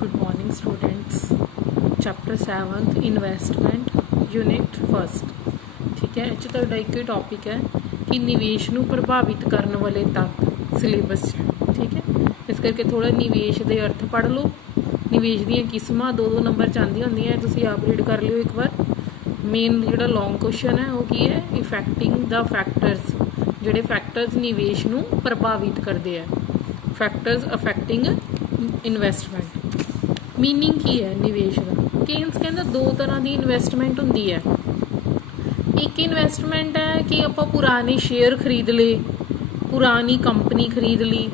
Good morning students. Chapter 7 investment unit first. ठीक है, ਇਹ 'ਚ ਤੁਹਾਡਾ ਇੱਕ ਹੀ ਟੌਪਿਕ ਹੈ ਕਿ ਨਿਵੇਸ਼ ਨੂੰ ਪ੍ਰਭਾਵਿਤ ਕਰਨ ਵਾਲੇ ਤੱਤ ਸਿਲੇਬਸ 'ਚ। ਠੀਕ ਹੈ, ਇਸ ਕਰਕੇ ਥੋੜਾ ਨਿਵੇਸ਼ ਦੇ ਅਰਥ ਪੜ੍ਹ ਲਓ। ਨਿਵੇਸ਼ ਦੀਆਂ ਕਿਸਮਾਂ ਦੋ ਨੰਬਰ 'ਚ ਆਉਂਦੀਆਂ ਹੁੰਦੀਆਂ, ਤੁਸੀਂ ਆਪ ਰੀਡ ਕਰ ਲਿਓ ਇੱਕ ਵਾਰ। ਮੇਨ ਜਿਹੜਾ ਲੌਂਗ ਕੁਐਸਚਨ ਹੈ ਉਹ ਕੀ ਹੈ? ਇਫੈਕਟਿੰਗ ਦਾ ਫੈਕਟਰਸ, ਜਿਹੜੇ ਫੈਕਟਰਸ ਨਿਵੇਸ਼ ਨੂੰ ਪ੍ਰਭਾਵਿਤ ਕਰਦੇ ਆ। Factors affecting investment. मीनिंग की है निवेश का? केन्स कहता दो तरह की इन्वेस्टमेंट होंगी है। एक इन्वेस्टमेंट है कि आप पुराने शेयर खरीद ले, पुरानी कंपनी खरीद ली।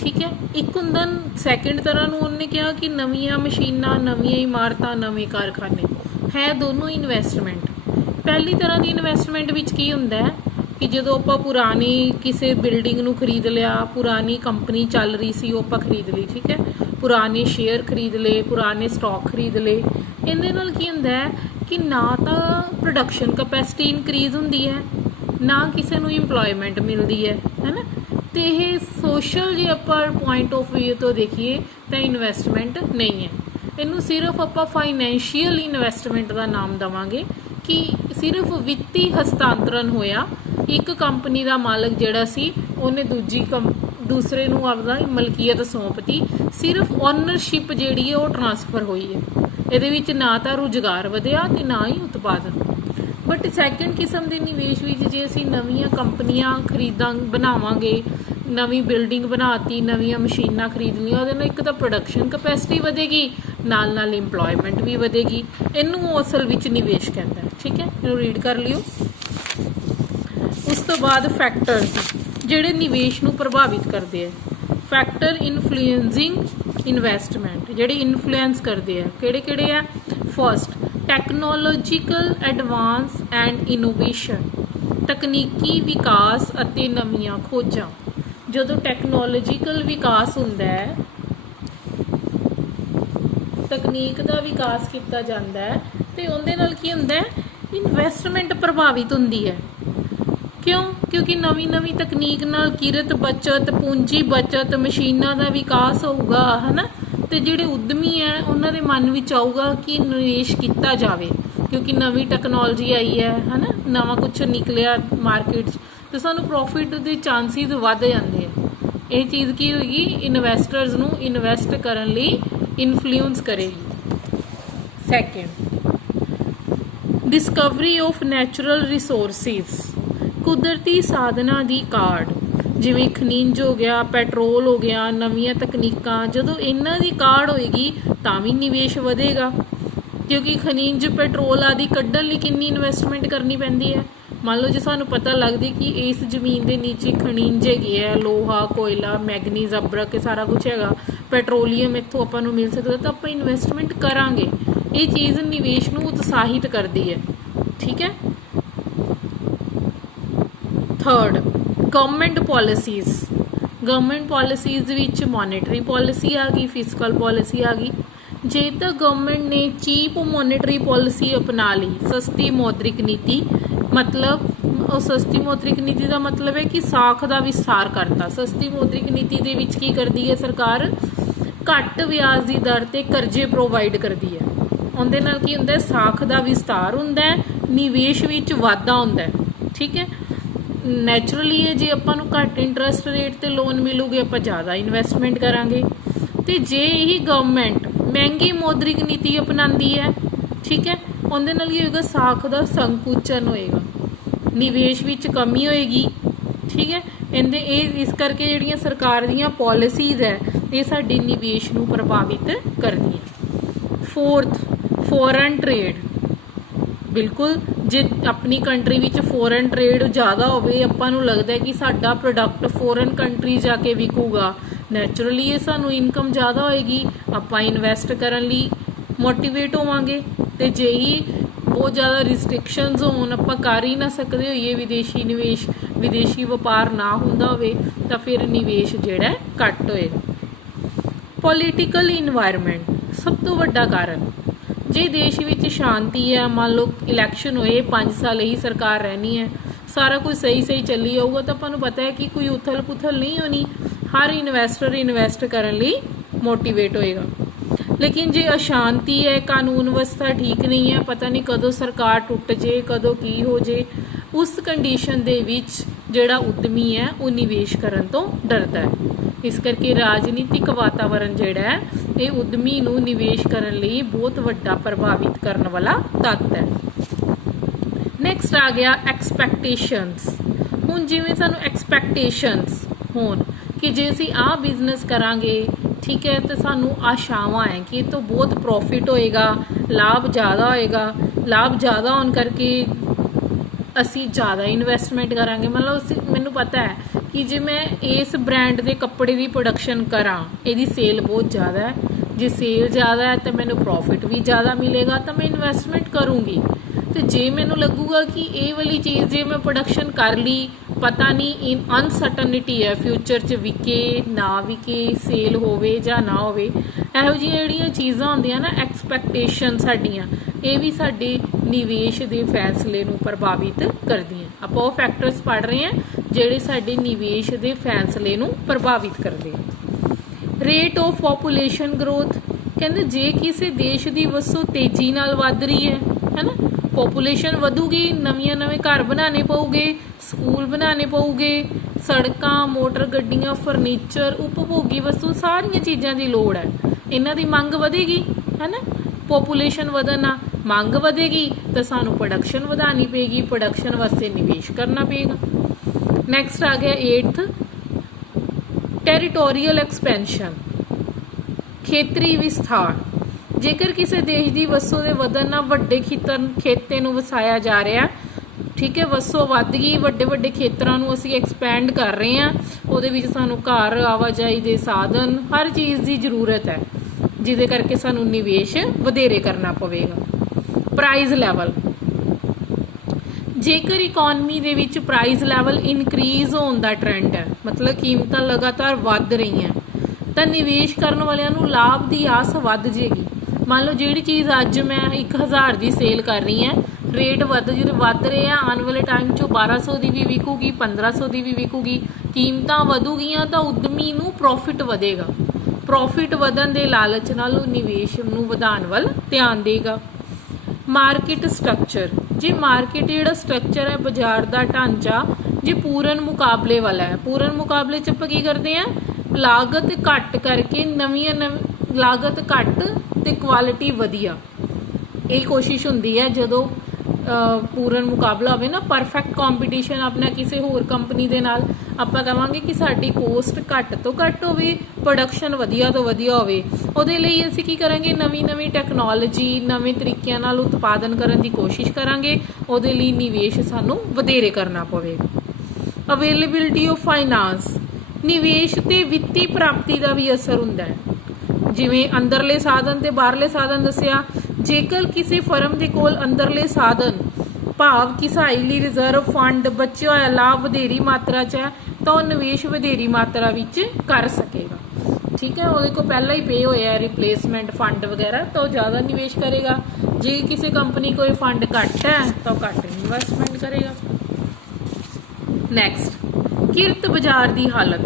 ठीक है, एक होंदा सैकेंड तरह उन्होंने कहा कि नवीं मशीनां, नवीं इमारतां, नवे कारखाने है, दोनों इन्वेस्टमेंट। पहली तरह की इन्वेस्टमेंट विच की हुंदा है कि जो आप पुरानी किसी बिल्डिंग नूं खरीद लिया, पुरानी कंपनी चल रही सी वो आप खरीद ली। ठीक है, पुराने शेयर खरीद ले, पुराने स्टॉक खरीद ले। इहदे नाल की हुंदा है कि ना तो प्रोडक्शन कैपेसिटी इनक्रीज हुंदी है, ना किसी नूं इंप्लॉयमेंट मिलती है ना। तो यह सोशल जे आपां पॉइंट ऑफ व्यू तो देखिए तो इन्वेस्टमेंट नहीं है। इनू सिर्फ आपां फाइनैंशियल इन्वेस्टमेंट का नाम देवांगे कि सिर्फ वित्ती हस्तांतरण होया, एक कंपनी का मालक जिहड़ा सी उन्हें दूसरे नूं आपदा मलकीयत सौंपती, सिर्फ ओनरशिप जिहड़ी है वो ट्रांसफर हुई है। इहदे विच ना तो रुजगार वधिया ते ना ही उत्पादन। बट सैकेंड किस्म के निवेश विच जे असीं नवीं कंपनियां बनावांगे, नवीं बिल्डिंग बनाती, नवीं मशीनां खरीद लिया, उहदे नाल एक तो प्रोडक्शन कैपेसिटी वधेगी, नाल नाल इंप्लॉयमेंट भी वधेगी। इनू असल विच निवेश कहता है। ठीक है, इनू रीड कर लियो। उस तो बाद फैक्टर्स ਜਿਹੜੇ ਨਿਵੇਸ਼ ਨੂੰ ਪ੍ਰਭਾਵਿਤ ਕਰਦੇ ਆ। ਫੈਕਟਰ ਇਨਫਲੂਐਂਸਿੰਗ ਇਨਵੈਸਟਮੈਂਟ, ਜਿਹੜੇ ਇਨਫਲੂਐਂਸ ਕਰਦੇ ਆ, ਕਿਹੜੇ ਕਿਹੜੇ ਆ? First, technological advance and innovation, ਤਕਨੀਕੀ ਵਿਕਾਸ ਅਤੇ ਨਵੀਆਂ ਖੋਜਾਂ। ਜਦੋਂ ਟੈਕਨੋਲੋਜੀਕਲ ਵਿਕਾਸ ਹੁੰਦਾ ਹੈ, ਤਕਨੀਕ ਦਾ ਵਿਕਾਸ ਕੀਤਾ ਜਾਂਦਾ ਹੈ, ਤੇ ਉਹਦੇ ਨਾਲ ਕੀ ਹੁੰਦਾ ਹੈ? ਇਨਵੈਸਟਮੈਂਟ ਪ੍ਰਭਾਵਿਤ ਹੁੰਦੀ ਹੈ। क्यों? क्योंकि नवी नवी तकनीक नाल किरत बचत, पूंजी बचत, मशीनां दा विकास होगा, है ना। तो जिहड़े उद्यमी है उन्हां दे मन विच आऊगा कि निवेश किया जाए, क्योंकि नवी टैक्नोलॉजी आई है ना, नवा कुछ निकलिया मार्केट च, तो सानू प्रॉफिट दे चांसिस वध जांदे आ। ये चीज़ की होगी? इन्वैसटर्स नू इन्वैसट करन लई इन्फ्लुएंस करेगी। Second, discovery of natural resources, कुदरती साधना की काढ़, जिवें खनिज हो गया, पैट्रोल हो गया, नवीं तकनीकां। जदों इन्हां दी काढ़ होएगी तां भी निवेश वधेगा, क्योंकि खनिज पैट्रोल आदि कड्ढण लई किन्नी इन्वेस्टमेंट करनी पैंदी है। मान लो जे सानूं पता लगदी कि इस जमीन के नीचे खनिज हैगे है, लोहा, कोयला, मैगनीज, अब्रक, सारा कुछ हैगा, पैट्रोलीयम इत्थों आपां नूं मिल सकदा, तो आपां इन्वेस्टमेंट करांगे। ये चीज़ निवेश नूं उत्साहित करदी है। ठीक है। Third, government policies. Government policies विच मॉनेटरी पॉलिसी आ गई, फिजिकल पॉलिसी आ गई। जे तो गवर्नमेंट ने चीप मॉनेटरी पॉलिसी अपना ली, सस्ती मौद्रिक नीति, मतलब सस्ती मौद्रिक नीति का मतलब है कि साख का विस्तार करता। सस्ती मौद्रिक नीति के विच की करती है सरकार? घट ब्याज की दर ते करजे प्रोवाइड करती है। उहदे नाल की हुंदा है? साख का विस्तार हुंदा है, निवेश विच वाधा हुंदा है। ठीक है, नैचुरली है जे आपां नूं घट इंटरस्ट रेट ते लोन मिलूगे, आपां ज़्यादा इन्वेस्टमेंट करांगे। तो जे ही गवर्नमेंट महंगी मौद्रिक नीति अपनाती है, ठीक है, उहदे नाल की होएगा? साख का संकुचन होएगा, निवेश विच कमी होएगी। ठीक है, इस करके जिहड़ियां सरकार दीयां पॉलिसीज़ है ये साडी निवेश नूं प्रभावित करदियां। Fourth, foreign trade. बिल्कुल, जे अपनी कंट्री विच फॉरेन ट्रेड ज़्यादा होवे, आपां नूं लगदा है कि साडा प्रोडक्ट फॉरेन कंट्री जाके विकूगा, नैचुरली ये सानू इनकम ज़्यादा होएगी, आपां इन्वैसट करन लई मोटिवेट होवांगे। तो जे ही बहुत ज़्यादा रिस्ट्रिक्शनस होण, आपां कर ही ना सकदे होईए विदेशी निवेश, विदेशी व्यापार ना हुंदा होवे, तां फिर निवेश जिहड़ा है घट होएगा। पॉलीटिकल इन्वायरमेंट सब तो वड्डा कारण। जे देश विच शांति है, मान लो इलैक्शन होए, 5 साल ही सरकार रहनी है, सारा कुछ सही सही चली जाऊगा, तो आपको पता है कि कोई उथल पुथल नहीं होनी, हर इन्वैसटर इन्वैसट करने लई मोटिवेट होएगा। लेकिन जे अशांति है, कानून व्यवस्था ठीक नहीं है, पता नहीं कदों सरकार टुट जे, कदों की हो जे, उस कंडीशन दे विच ਜਿਹੜਾ ਉਦਮੀ ਹੈ ਉਹ ਨਿਵੇਸ਼ ਕਰਨ ਤੋਂ ਡਰਦਾ ਹੈ। ਇਸ ਕਰਕੇ ਰਾਜਨੀਤਿਕ ਵਾਤਾਵਰਣ ਜਿਹੜਾ ਹੈ ਇਹ ਉਦਮੀ ਨੂੰ ਨਿਵੇਸ਼ ਕਰਨ ਲਈ ਬਹੁਤ ਵੱਡਾ ਪ੍ਰਭਾਵਿਤ ਕਰਨ ਵਾਲਾ ਤੱਤ ਹੈ। ਨੈਕਸਟ ਆ ਗਿਆ ਐਕਸਪੈਕਟੇਸ਼ਨਸ। ਹੁਣ ਜਿਵੇਂ ਸਾਨੂੰ ਐਕਸਪੈਕਟੇਸ਼ਨਸ ਹੋਣ ਕਿ ਜੇ ਅਸੀਂ ਆਹ ਬਿਜ਼ਨਸ ਕਰਾਂਗੇ, ठीक है, तो सानू आशावां है कि तो बहुत प्रॉफिट होएगा, लाभ ज़्यादा होएगा, लाभ ज़्यादा होने करके असी ज़्यादा इन्वेस्टमेंट करांगे। मतलब मैनू पता है कि जे मैं इस ब्रांड के कपड़े की प्रोडक्शन करा, इहदी सेल बहुत ज़्यादा है, जे सेल ज़्यादा है तो मैनू प्रॉफिट भी ज़्यादा मिलेगा, तो मैं इन्वेस्टमेंट करूँगी। तो जे मैनू लगूगा कि ये वाली चीज़ जे मैं प्रोडक्शन कर ली, पता नहीं इन अनसर्टनिटी है फ्यूचर च विके ना विके, सेल होवे जां ना होवे, इहो जिहियां चीज़ां होंदियां ना एक्सपैक्टेशन साडियां, ये भी साडे निवेश के फैसले नूं प्रभावित करदियां। आपां ओह फैक्टर्स पढ़ रहे हैं जिहड़े साडे निवेश के फैसले नूं प्रभावित करदे हैं। रेट ऑफ पॉपूलेशन ग्रोथ, कहंदे जे किसी देश की वसों तेजी नाल वध रही है ना, पॉपूलेशन वधूगी, नवे घर बनाने पऊगे, स्कूल बनाने पऊगे, सड़कां, मोटर गड्डियां, फर्नीचर, उपभोगी वस्तु सारिया चीज़ों की लोड़ है, इन्हां दी मंग वधेगी है ना। पॉपूलेशन वधना, मंग वधेगी तो सानू प्रोडक्शन वधानी पेगी, प्रोडक्शन वास्ते निवेश करना पेगा। नैक्सट आ गया 8th टैरीटोरीअल एक्सपेंशन, खेतरी विस्तार। जेकर किसी देश की वसों के वधन नाल वड्डे खेते नूं वसाया जा रहा, ठीक है, वसों वध गई, वड्डे वड्डे खेतरां नूं असीं एक्सपैंड कर रहे हैं, उहदे विच सानूं घर, आवाजाई के साधन, हर चीज़ की जरूरत है, जिहदे करके सानूं निवेश वधेरे करना पवेगा। प्राइस लैवल, जेकर इकॉनमी दे विच प्राइस लैवल इनक्रीज होने का ट्रेंड है, मतलब कीमतां लगातार वध रही हैं, तो निवेश करने वालियां नूं लाभ की आस वध जाएगी। मान लो जिहड़ी चीज़ अज मैं 1000 की सेल कर रही है, रेट वध रहे हैं, आने वाले टाइम 1200 की भी विकूगी, 1500 की भी विकूगी, कीमतां वधूगियां तो उद्यमी नूं प्रॉफिट वधेगा, प्रॉफिट वधन के लालच नाल निवेश नूं वधाउण वल ध्यान देगा। मार्केट स्ट्रक्चर, जे मार्केट जिहड़ा स्ट्रक्चर है, बाजार का ढांचा जे पूਰਨ मुकाबले वाला है, पूਰਨ मुकाबले च आपां की करते हैं, लागत घट करके नवीं लागत घट ते क्वालिटी वधिया, ये कोशिश हुंदी है जदों पूਰਨ मुकाबला होवे ना, परफेक्ट कॉम्पीटिशन अपना किसी होर कंपनी दे नाल, आपां कहांगे कि साडी कोस्ट घट तो घट होवे, प्रोडक्शन वधिया तो वधिया होवे, उहदे लई असीं की करांगे, नवीं टैक्नोलॉजी, नवें तरीकिਆਂ नाल उत्पादन करन दी कोशिश करांगे, उहदे लई निवेश सानूं वधेरे करना पवेगा। अवेलेबिलिटी ऑफ फाइनांस, निवेश ते वित्ती प्राप्ति का भी असर हुंदा है, जिवें अंदरले साधन ते बाहरले साधन दसिया। जेकर किसी फर्म के कोल अंदरले साधन भाव किसाई लई रिजर्व फंड बचे होया लाभ वधेरी मात्रा च है, तो निवेश वधेरी मात्रा विच कर सकेगा, ठीक है, वो को पहला ही पे होया रिप्लेसमेंट फंड वगैरह, तो ज़्यादा निवेश करेगा। जे किसी कंपनी कोई फंड घट है तो घट इन्वेस्टमेंट करेगा। नैक्सट किरत बाजार की हालत,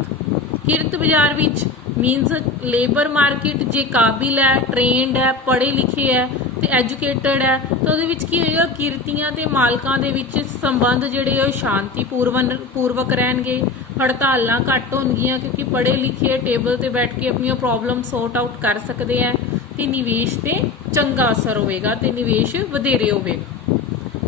किरत बाजार विच मीनस लेबर मार्केट जे काबिल है, ट्रेंड है, पढ़े लिखे है तो एजुकेटेड है, तो उहदे विच की होएगा, किरतियां ते मालकां दे विच संबंध जिहड़े शांतिपूर्वक रहणगे, हड़तालां घट होणगीਆਂ क्योंकि पढ़े लिखे टेबल ते बैठ के अपनी प्रॉब्लम सॉर्ट आउट कर सकते हैं, तो निवेश ते चंगा असर होएगा, तो निवेश वधेरे होवेगा।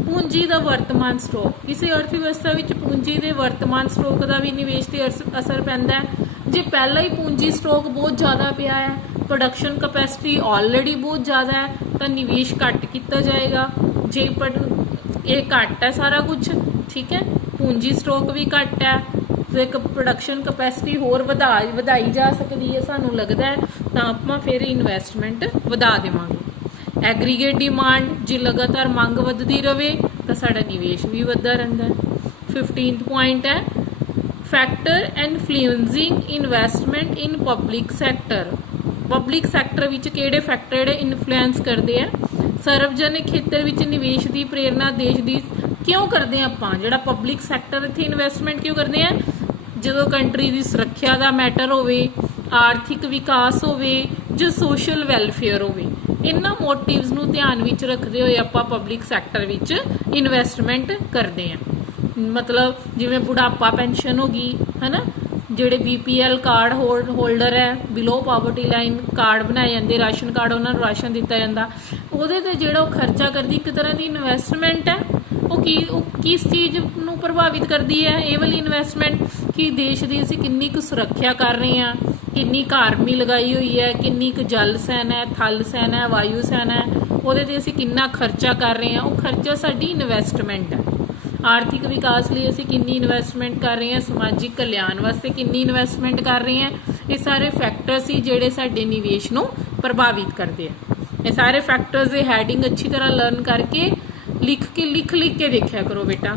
पूंजी का वर्तमान स्टॉक, किसी अर्थव्यवस्था विच पूंजी के वर्तमान स्टॉक का भी निवेश ते असर पैंदा है। जे पहला ही पूंजी स्टॉक बहुत ज़्यादा पिया है, प्रोडक्शन कैपेसिटी ऑलरेडी बहुत ज़्यादा है, तो निवेश घट किया जाएगा। जे ये घट है सारा कुछ, ठीक है, पूंजी स्टॉक भी घट है, तो एक प्रोडक्शन कैपेसिटी होर वधाई जा सकती है, सानू लगता है, तो आपां फिर इन्वेस्टमेंट वधा देवांगे। एग्रीगेट डिमांड, जे लगातार मंग वधदी रहे तो साडा निवेश भी वधदा रहिंदा है। 15th पॉइंट है factor influencing investment in public sector, public sector विच किहड़े फैक्टर जिहड़े इन्फ्लुएंस करते हैं, सार्वजनिक खेतर विच निवेश की प्रेरणा देश की क्यों करते हैं, आपां जिहड़ा पब्लिक सैक्टर इत्थे इन्वेस्टमेंट क्यों करते हैं, जदों कंट्री की सुरक्षा का मैटर होवे, आर्थिक विकास होवे, ਕੁਝ ਸੋਸ਼ਲ ਵੈਲਫੇਅਰ ਹੋਵੇ। ਇਹਨਾਂ ਮੋਟਿਵਸ ਨੂੰ ਧਿਆਨ ਵਿੱਚ ਰੱਖਦੇ ਹੋਏ ਆਪਾਂ ਪਬਲਿਕ ਸੈਕਟਰ ਵਿੱਚ ਇਨਵੈਸਟਮੈਂਟ ਕਰਦੇ ਹਾਂ। ਮਤਲਬ ਜਿਵੇਂ ਬੁਢਾਪਾ ਪੈਨਸ਼ਨ ਹੋ ਗਈ ਹੈ ਨਾ, ਜਿਹੜੇ BPL ਕਾਰਡ ਹੋਲਡਰ ਹੈ, ਬਿਲੋ ਪਾਵਰਟੀ ਲਾਈਨ ਕਾਰਡ ਬਣਾਏ ਜਾਂਦੇ, ਰਾਸ਼ਨ ਕਾਰਡ ਉਹਨਾਂ ਨੂੰ ਰਾਸ਼ਨ ਦਿੱਤਾ ਜਾਂਦਾ, ਉਹਦੇ 'ਤੇ ਜਿਹੜਾ ਉਹ ਖਰਚਾ ਕਰਦੀ ਇੱਕ ਤਰ੍ਹਾਂ ਦੀ ਇਨਵੈਸਟਮੈਂਟ ਹੈ। ਉਹ ਕਿਸ ਚੀਜ਼ ਨੂੰ ਪ੍ਰਭਾਵਿਤ ਕਰਦੀ ਹੈ ਇਹ ਵਾਲੀ ਇਨਵੈਸਟਮੈਂਟ, ਕਿ ਦੇਸ਼ ਦੀ ਅਸੀਂ ਕਿੰਨੀ ਕੁ ਸੁਰੱਖਿਆ ਕਰ ਰਹੇ ਹਾਂ, ਕਿੰਨੀ ਕੁ ਆਰਮੀ ਲਗਾਈ ਹੋਈ ਹੈ, ਕਿੰਨੀ ਕੁ ਜਲ ਸੈਨਾ ਹੈ, ਥਲ ਸੈਨਾ ਹੈ, ਵਾਯੂ ਸੈਨਾ ਹੈ, ਉਹਦੇ 'ਤੇ ਅਸੀਂ ਕਿੰਨਾ ਖਰਚਾ ਕਰ ਰਹੇ ਹਾਂ। ਉਹ ਖਰਚਾ ਸਾਡੀ ਇਨਵੈਸਟਮੈਂਟ ਹੈ। ਆਰਥਿਕ ਵਿਕਾਸ ਲਈ ਅਸੀਂ ਕਿੰਨੀ ਇਨਵੈਸਟਮੈਂਟ ਕਰ ਰਹੇ ਹਾਂ, ਸਮਾਜਿਕ ਕਲਿਆਣ ਵਾਸਤੇ ਕਿੰਨੀ ਇਨਵੈਸਟਮੈਂਟ ਕਰ ਰਹੇ ਹਾਂ। ਇਹ ਸਾਰੇ ਫੈਕਟਰ ਸੀ ਜਿਹੜੇ ਸਾਡੇ ਨਿਵੇਸ਼ ਨੂੰ ਪ੍ਰਭਾਵਿਤ ਕਰਦੇ ਆ। ਇਹ ਸਾਰੇ ਫੈਕਟਰਸ ਦੇ ਹੈਡਿੰਗ ਅੱਛੀ ਤਰ੍ਹਾਂ ਲਰਨ ਕਰਕੇ ਲਿਖ ਕੇ ਦੇਖਿਆ ਕਰੋ ਬੇਟਾ।